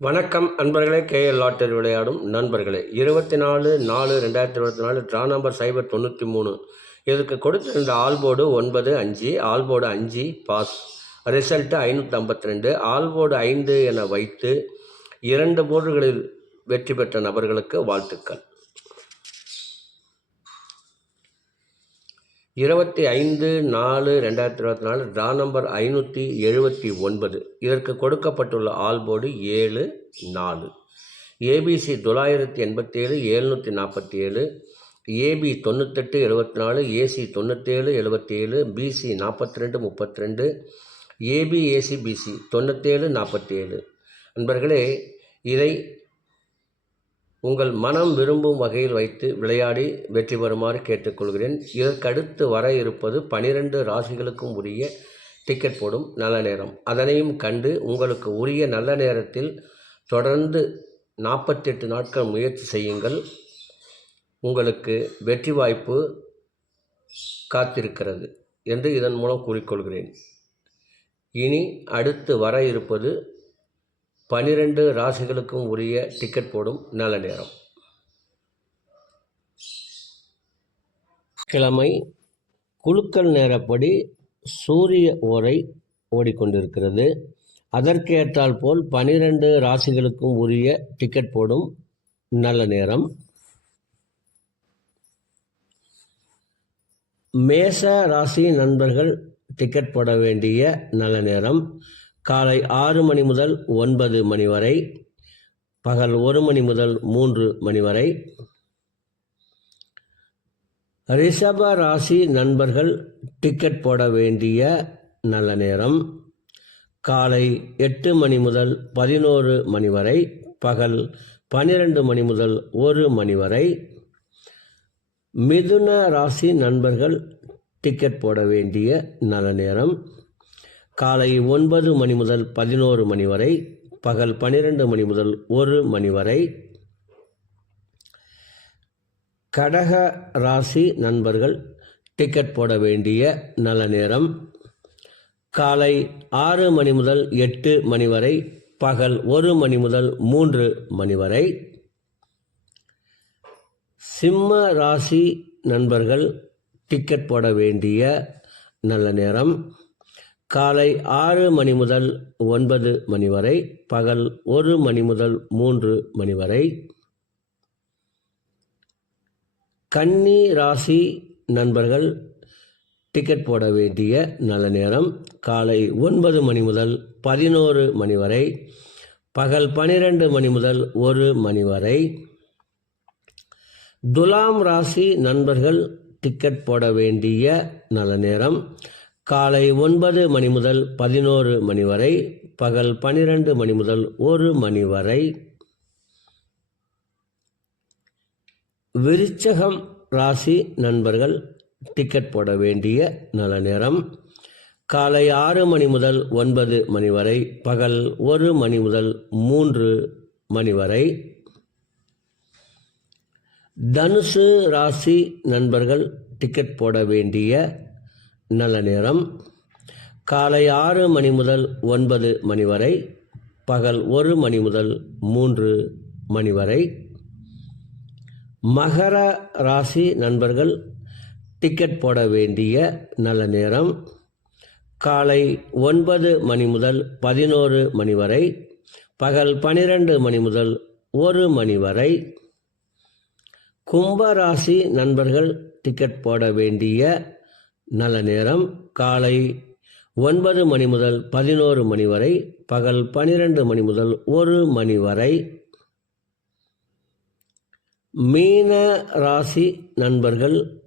வணக்கம் அன்பர்களே KL lottery விளையாடும் நண்பர்களே. இருபத்தி நாலு நாலு ரெண்டாயிரத்தி இருபத்தி நாலு ட்ரா நம்பர் சைபர் தொண்ணூற்றி மூணு இதுக்கு கொடுத்திருந்த ஆல்போர்டு ஒன்பது அஞ்சு ஆல்போர்டு அஞ்சு பாஸ் ரிசல்ட்டு ஐநூற்றி ஐம்பத்தி ரெண்டு ஆல்போர்டு ஐந்து என வைத்து இரண்டு போர்டுகளில் வெற்றி பெற்ற நபர்களுக்கு வாழ்த்துக்கள். இருபத்தி ஐந்து நாலு ரெண்டாயிரத்தி இருபத்தி நாலு ரா நம்பர் ஐநூற்றி எழுபத்தி ஒன்பது. இதற்கு கொடுக்கப்பட்டுள்ள ஆல்போர்டு ஏழு நாலு. ஏபிசி தொள்ளாயிரத்தி எண்பத்தேழு ஏழ்நூற்றி நாற்பத்தி ஏழு ஏபி தொண்ணூத்தெட்டு எழுபத்தி நாலு ஏசி தொண்ணூற்றேழு எழுபத்தேழு பிசி நாற்பத்தி ரெண்டு முப்பத்தி ரெண்டு ஏபி ஏசி பிசி தொண்ணூற்றேழு நாற்பத்தி ஏழு நண்பர்களே இதை உங்கள் மனம் விரும்பும் வகையில் வைத்து விளையாடி வெற்றி பெறுமாறு கேட்டுக்கொள்கிறேன். இதற்கடுத்து வர இருப்பது பனிரெண்டு ராசிகளுக்கும் உரிய டிக்கெட் போடும் நல்ல நேரம். அதனையும் கண்டு உங்களுக்கு உரிய நல்ல நேரத்தில் தொடர்ந்து நாற்பத்தெட்டு நாட்கள் முயற்சி செய்யுங்கள். உங்களுக்கு வெற்றி வாய்ப்பு காத்திருக்கிறது என்று இதன் மூலம் கூறிக்கொள்கிறேன். இனி அடுத்து வர இருப்பது பனிரெண்டு ராசிகளுக்கும் உரிய டிக்கெட் போடும் நல்ல நேரம். கிழமை குலுக்கல் நேரப்படி சூரிய ஓரை ஓடிக்கொண்டிருக்கிறது. அதற்கேற்றால் போல் பனிரெண்டு ராசிகளுக்கும் உரிய டிக்கெட் போடும் நல்ல நேரம். மேச ராசி நண்பர்கள் டிக்கெட் போட வேண்டிய நல்ல நேரம். காலை ஆறு மணி முதல் ஒன்பது மணி வரை பகல் ஒரு மணி முதல் மூன்று மணி வரை. ரிஷப ராசி நண்பர்கள் டிக்கெட் போட வேண்டிய நல்ல நேரம். காலை எட்டு மணி முதல் பதினோரு மணி வரை பகல் பனிரெண்டு மணி முதல் ஒரு மணி வரை. மிதுன ராசி நண்பர்கள் டிக்கெட் போட வேண்டிய நல்ல நேரம். காலை ஒன்பது மணி முதல் பதினோரு மணி வரை பகல் பன்னிரெண்டு மணி முதல் ஒரு மணி வரை. கடக ராசி நண்பர்கள் டிக்கெட் போட வேண்டிய நல்ல நேரம். காலை ஆறு மணி முதல் எட்டு மணி வரை பகல் ஒரு மணி முதல் மூன்று மணி வரை. சிம்ம ராசி நண்பர்கள் டிக்கெட் போட வேண்டிய நல்ல நேரம். காலை ஆறு மணி முதல் ஒன்பது மணி வரை பகல் ஒரு மணி முதல் மூன்று மணி வரை. கன்னி ராசி நண்பர்கள் டிக்கெட் போட வேண்டிய நல்ல நேரம் காலை ஒன்பது மணி முதல் பதினோரு மணி வரை பகல் பனிரெண்டு மணி முதல் ஒரு மணி வரை. துலாம் ராசி நண்பர்கள் டிக்கெட் போட வேண்டிய நல்ல நேரம் காலை ஒன்பது மணி முதல் பதினோரு மணி வரை பகல் பனிரெண்டு மணி முதல் ஒரு மணி வரை. விருச்சகம் ராசி நண்பர்கள் டிக்கெட் போட வேண்டிய நல்ல நேரம். காலை ஆறு மணி முதல் ஒன்பது மணி வரை பகல் ஒரு மணி முதல் மூன்று மணி வரை. தனுசு ராசி நண்பர்கள் டிக்கெட் போட வேண்டிய நல்ல நேரம். காலை ஆறு மணி முதல் ஒன்பது மணி வரை பகல் ஒரு மணி முதல் மூன்று மணி வரை. மகர ராசி நண்பர்கள் டிக்கெட் போட வேண்டிய நல்ல நேரம். காலை ஒன்பது மணி முதல் பதினோரு மணி வரை பகல் பனிரெண்டு மணி முதல் ஒரு மணி வரை. கும்பராசி நண்பர்கள் டிக்கெட் போட வேண்டிய நல்ல நேரம். காலை ஒன்பது மணி முதல் பதினோரு மணி வரை பகல் பனிரெண்டு மணி முதல் ஒரு மணி வரை. மீன ராசி நண்பர்கள்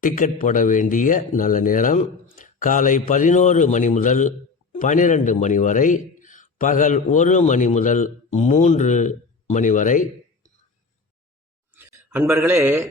டிக்கெட் போட வேண்டிய நல்ல நேரம். காலை பதினோரு மணி முதல் பனிரெண்டு மணி வரை பகல் ஒரு மணி முதல் மூன்று மணி வரை. அன்பர்களே